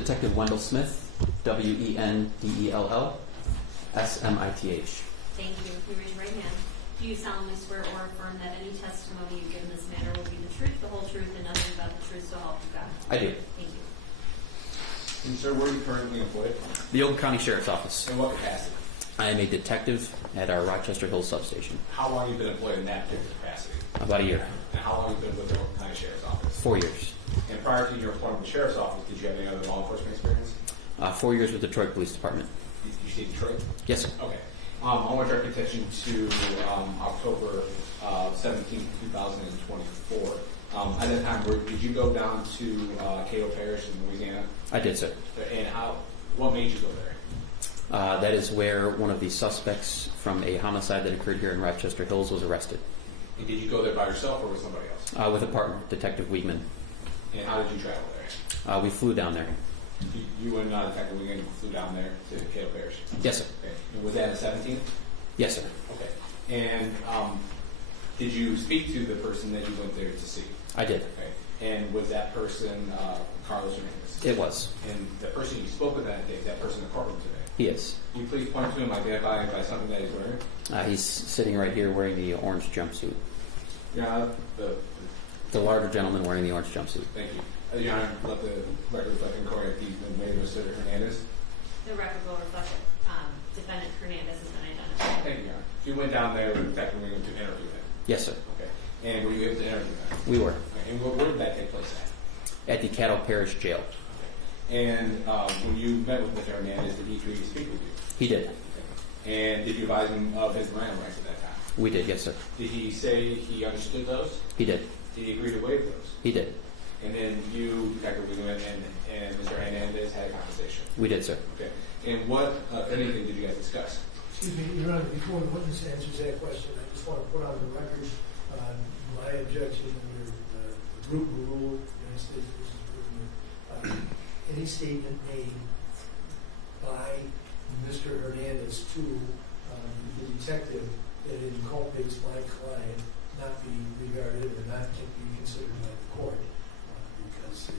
Detective Wendell Smith, Wendell Smith. Thank you. If you raise your right hand, do you solemnly swear or affirm that any testimony you give in this matter will be the truth, the whole truth, and nothing but the truth, so help you God? I do. Thank you. And sir, where are you currently employed? The Oakland County Sheriff's Office. In what capacity? I am a detective at our Rochester Hills substation. How long have you been employed in that particular capacity? About a year. And how long have you been with the Oakland County Sheriff's Office? 4 years. And prior to your employment with the Sheriff's Office, did you have any other law enforcement experience? 4 years with the Detroit Police Department. You say Detroit? Yes, sir. Okay. I want to direct your attention to October 17, 2024. At that time, did you go down to Cato Parish in Louisiana? I did, sir. And what made you go there? That is where one of the suspects from a homicide that occurred here in Rochester Hills was arrested. And did you go there by yourself or with somebody else? With a partner, Detective Wiegman. And how did you travel there? We flew down there. You and Detective Wiegman flew down there to Cato Parish? Yes, sir. Okay. And was that the 17th? Yes, sir. Okay. And did you speak to the person that you went there to see? I did. Okay. And was that person Carlos Hernandez? It was. And the person you spoke with that day, is that person in the courtroom today? He is. Can you please point to him, identify him by something that he's wearing? He's sitting right here wearing the orange jumpsuit. Yeah, The larger gentleman wearing the orange jumpsuit. thank you. Your Honor, let the record reflect in court that he's been made Mr. Hernandez. The record will reflect that defendant Hernandez has been identified. Thank you, Your Honor. You went down there with Detective Wiegman to interview him? Yes, sir. Okay. And were you able to interview him? We were. Okay. And where did that take place at? At the Caddo Parish Jail. Okay. And when you met with Mr. Hernandez, did he agree to speak with you? He did. Okay. And did you advise him of his Miranda rights at that time? We did, yes, sir. Did he say he understood those? He did. Did he agree to waive those? He did. And then you, Detective Wiegman, and Mr. Hernandez had a conversation? We did, sir. Okay. And what, if anything, did you guys discuss? Excuse me, Your Honor, before the witness answers that question, I just want to put on the record my objection under the group rule, United States v. any statement made by Mr. Hernandez to the detective that it inculpates my client not be regarded or not be considered by the court because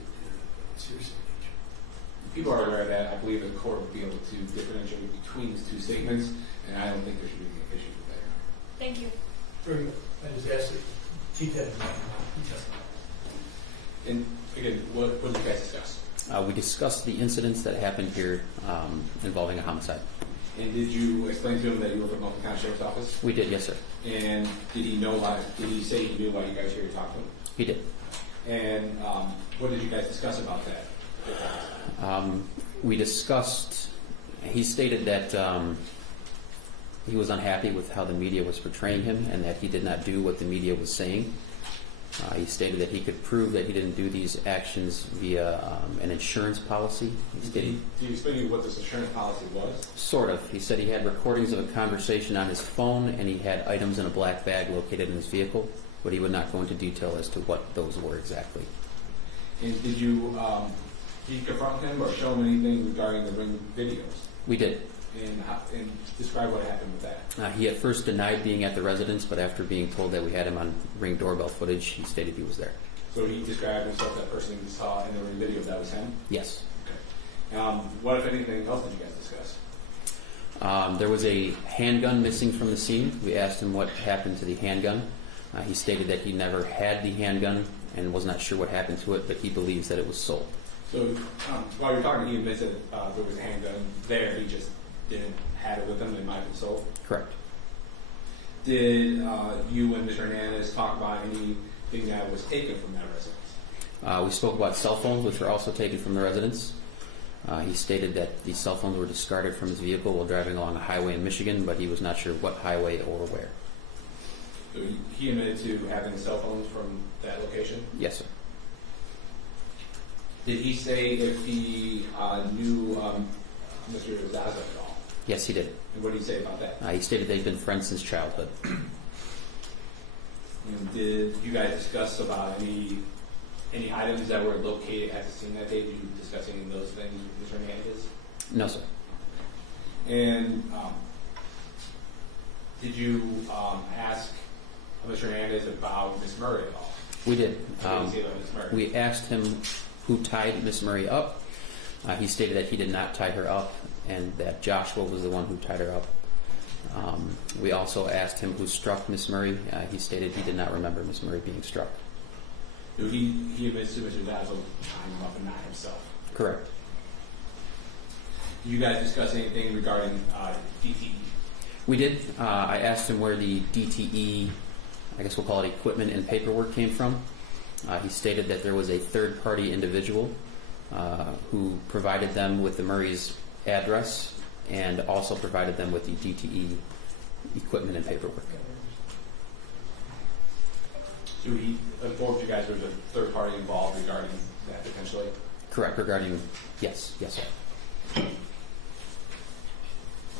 it's hearsay nature. People are aware of that. I believe the court would be able to differentiate between these two statements, and I don't think there should be any issue with that. Thank you. Very good. I just asked it. Keep that in mind. And again, what did you guys discuss? We discussed the incidents that happened here involving a homicide. And did you explain to him that you were from Oakland County Sheriff's Office? We did, yes, sir. And did he know why? Did he say he knew why you guys were here to talk to him? He did. And what did you guys discuss about that? We discussed, he stated that he was unhappy with how the media was portraying him and that he did not do what the media was saying. He stated that he could prove that he didn't do these actions via an insurance policy. Did you explain to me what this insurance policy was? Sort of. He said he had recordings of a conversation on his phone and he had items in a black bag located in his vehicle, but he would not go into detail as to what those were exactly. And did you confront him or show him anything regarding the Ring videos? We did. And describe what happened with that. He at first denied being at the residence, but after being told that we had him on Ring doorbell footage, he stated he was there. So he described himself, that person you saw in the Ring video, that was him? Yes. Okay. What, if anything, else did you guys discuss? There was a handgun missing from the scene. We asked him what happened to the handgun. He stated that he never had the handgun and was not sure what happened to it, but he believes that it was sold. So while you're talking, he admits that there was a handgun there. He just didn't have it with him. It might have been sold. Correct. Did you and Mr. Hernandez talk about anything that was taken from that residence? We spoke about cell phones, which were also taken from the residence. He stated that the cell phones were discarded from his vehicle while driving along a highway in Michigan, but he was not sure what highway or where. So he admitted to having cell phones from that location? Yes, sir. Did he say if he knew Mr. Zaza at all? Yes, he did. And what did he say about that? He stated they've been friends since childhood. And did you guys discuss about any items that were located at the scene that day? Did you discuss any of those things with Mr. Hernandez? No, sir. And did you ask Mr. Hernandez about Miss Murray at all? We did. What did he say about Miss Murray? We asked him who tied Miss Murray up. He stated that he did not tie her up and that Joshua was the one who tied her up. We also asked him who struck Miss Murray. He stated he did not remember Miss Murray being struck. He admits to Mr. Dazzle tying him up and not himself. Correct. Did you guys discuss anything regarding DTE? We did. I asked him where the DTE, I guess we'll call it equipment and paperwork, came from. He stated that there was a third-party individual who provided them with the Murray's address and also provided them with the DTE equipment and paperwork. So he informed you guys there was a third party involved regarding that potentially? Correct. Regarding, yes, sir. And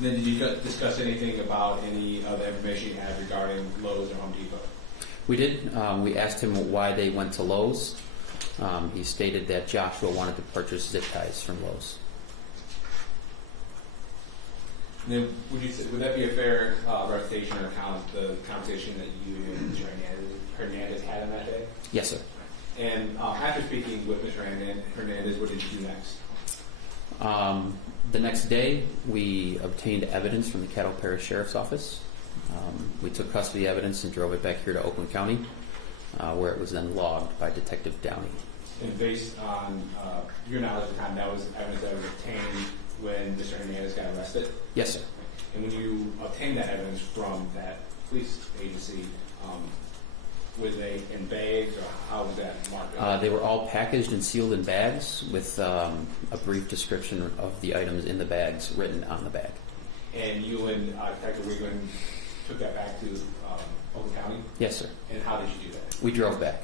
then did you discuss anything about any of the information you had regarding Lowe's or Home Depot? We did. We asked him why they went to Lowe's. He stated that Joshua wanted to purchase zip ties from Lowe's. And then would that be a fair representation or account of the conversation that you and Mr. Hernandez had on that day? Yes, sir. And after speaking with Mr. Hernandez, what did you do next? The next day, we obtained evidence from the Caddo Parish Sheriff's Office. We took custody evidence and drove it back here to Oakland County, where it was then logged by Detective Downey. And based on your knowledge of the time, that was evidence that was obtained when Mr. Hernandez got arrested? Yes, sir. And when you obtained that evidence from that police agency, were they in bags or how was that marked? They were all packaged and sealed in bags with a brief description of the items in the bags written on the bag. And you and Detective Wiegman took that back to Oakland County? Yes, sir. And how did you do that? We drove back.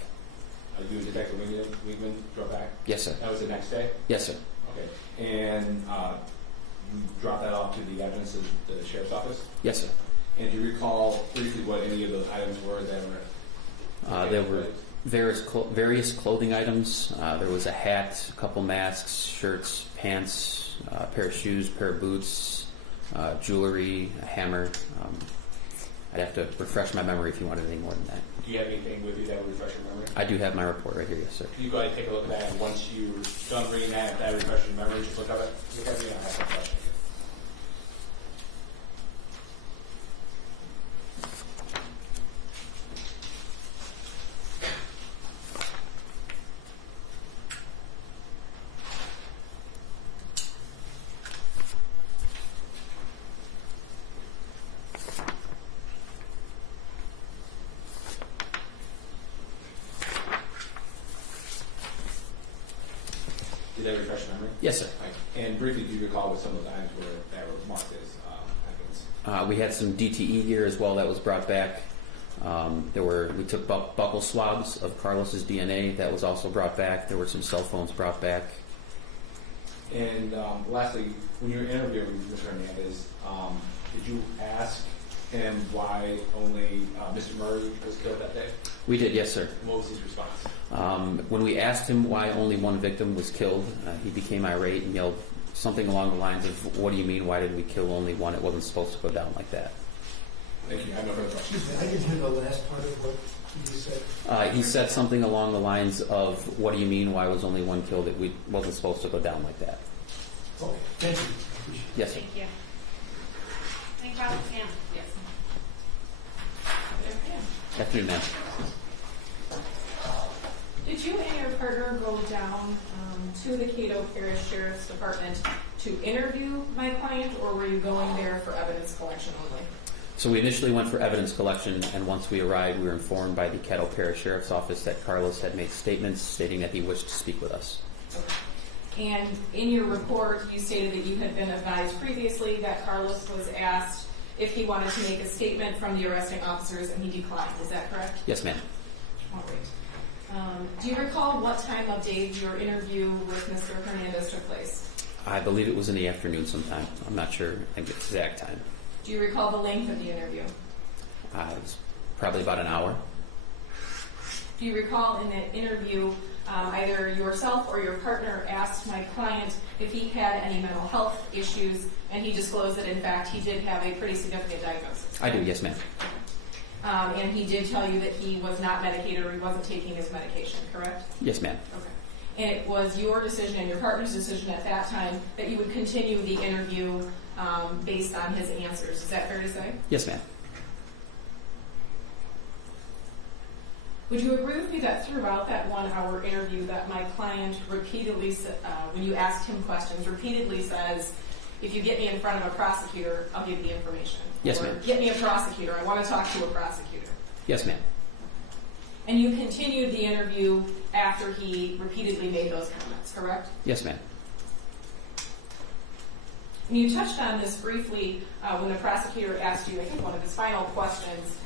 You and Detective Wiegman drove back? Yes, sir. That was the next day? Yes, sir. Okay. And you dropped that off to the evidence of the sheriff's office? Yes, sir. And do you recall briefly what any of those items were that were? There were various clothing items. There was a hat, a couple masks, shirts, pants, a pair of shoes, pair of boots, jewelry, a hammer. I'd have to refresh my memory if you wanted anything more than that. Do you have anything with you that would refresh your memory? I do have my report right here, yes, sir. Can you go ahead and take a look at that? And once you're done reading that, if that refreshes your memory, just look at it. Look at me, I have some questions. Did that refresh your memory? Yes, sir. And briefly, do you recall what some of those items were that were marked as evidence? We had some DTE gear as well that was brought back. We took buckle swabs of Carlos's DNA that was also brought back. There were some cell phones brought back. And lastly, when you were interviewing Mr. Hernandez, did you ask him why only Mr. Murray was killed that day? We did, yes, sir. What was his response? When we asked him why only one victim was killed, he became irate and yelled something along the lines of, "What do you mean, why did we kill only one? It wasn't supposed to go down like that." Thank you. I have no further questions. I didn't hear the last part of what he just said. He said something along the lines of, "What do you mean, why was only one killed? It wasn't supposed to go down like that." Okay, thank you. Appreciate it. Yes, sir. Thank you. Any problems, Sam? Yes. Afternoon, ma'am. Did you and your partner go down to the Caddo Parish Sheriff's Department to interview my client, or were you going there for evidence collection only? So we initially went for evidence collection, and once we arrived, we were informed by the Caddo Parish Sheriff's Office that Carlos had made statements stating that he wished to speak with us. Okay. And in your report, you stated that you had been advised previously that Carlos was asked if he wanted to make a statement from the arresting officers, and he declined. Is that correct? Yes, ma'am. All right. Do you recall what time of day your interview with Mr. Hernandez took place? I believe it was in the afternoon sometime. I'm not sure the exact time. Do you recall the length of the interview? It was probably about an hour. Do you recall in that interview, either yourself or your partner asked my client if he had any mental health issues, and he disclosed that, in fact, he did have a pretty significant diagnosis? I do, yes, ma'am. And he did tell you that he was not medicated or he wasn't taking his medication, correct? Yes, ma'am. Okay. and it was your decision and your partner's decision at that time that you would continue the interview based on his answers. Is that fair to say? Yes, ma'am. Would you agree with me that throughout that 1 hour interview that my client repeatedly, when you asked him questions, repeatedly says, if you get me in front of a prosecutor, I'll give you the information. Yes, or, ma'am. Get me a prosecutor. I want to talk to a prosecutor. Yes, ma'am. And you continued the interview after he repeatedly made those comments, correct? Yes, ma'am. And you touched on this briefly when the prosecutor asked you, I think one of his final questions.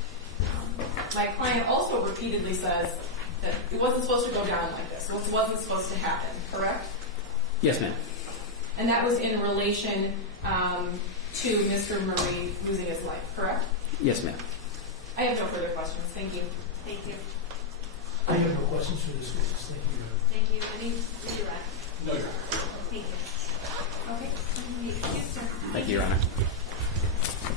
My client also repeatedly says that it wasn't supposed to go down like this. It wasn't supposed to happen, correct? Yes, ma'am. And that was in relation to Mr. Murray losing his life, correct? Yes, ma'am. I have no further questions. Thank you. Thank you. I have no questions for this witness. Thank you. Thank you. Any redirect? No, Your Honor. Thank you. Okay. Thank you, sir. Thank you, Your Honor.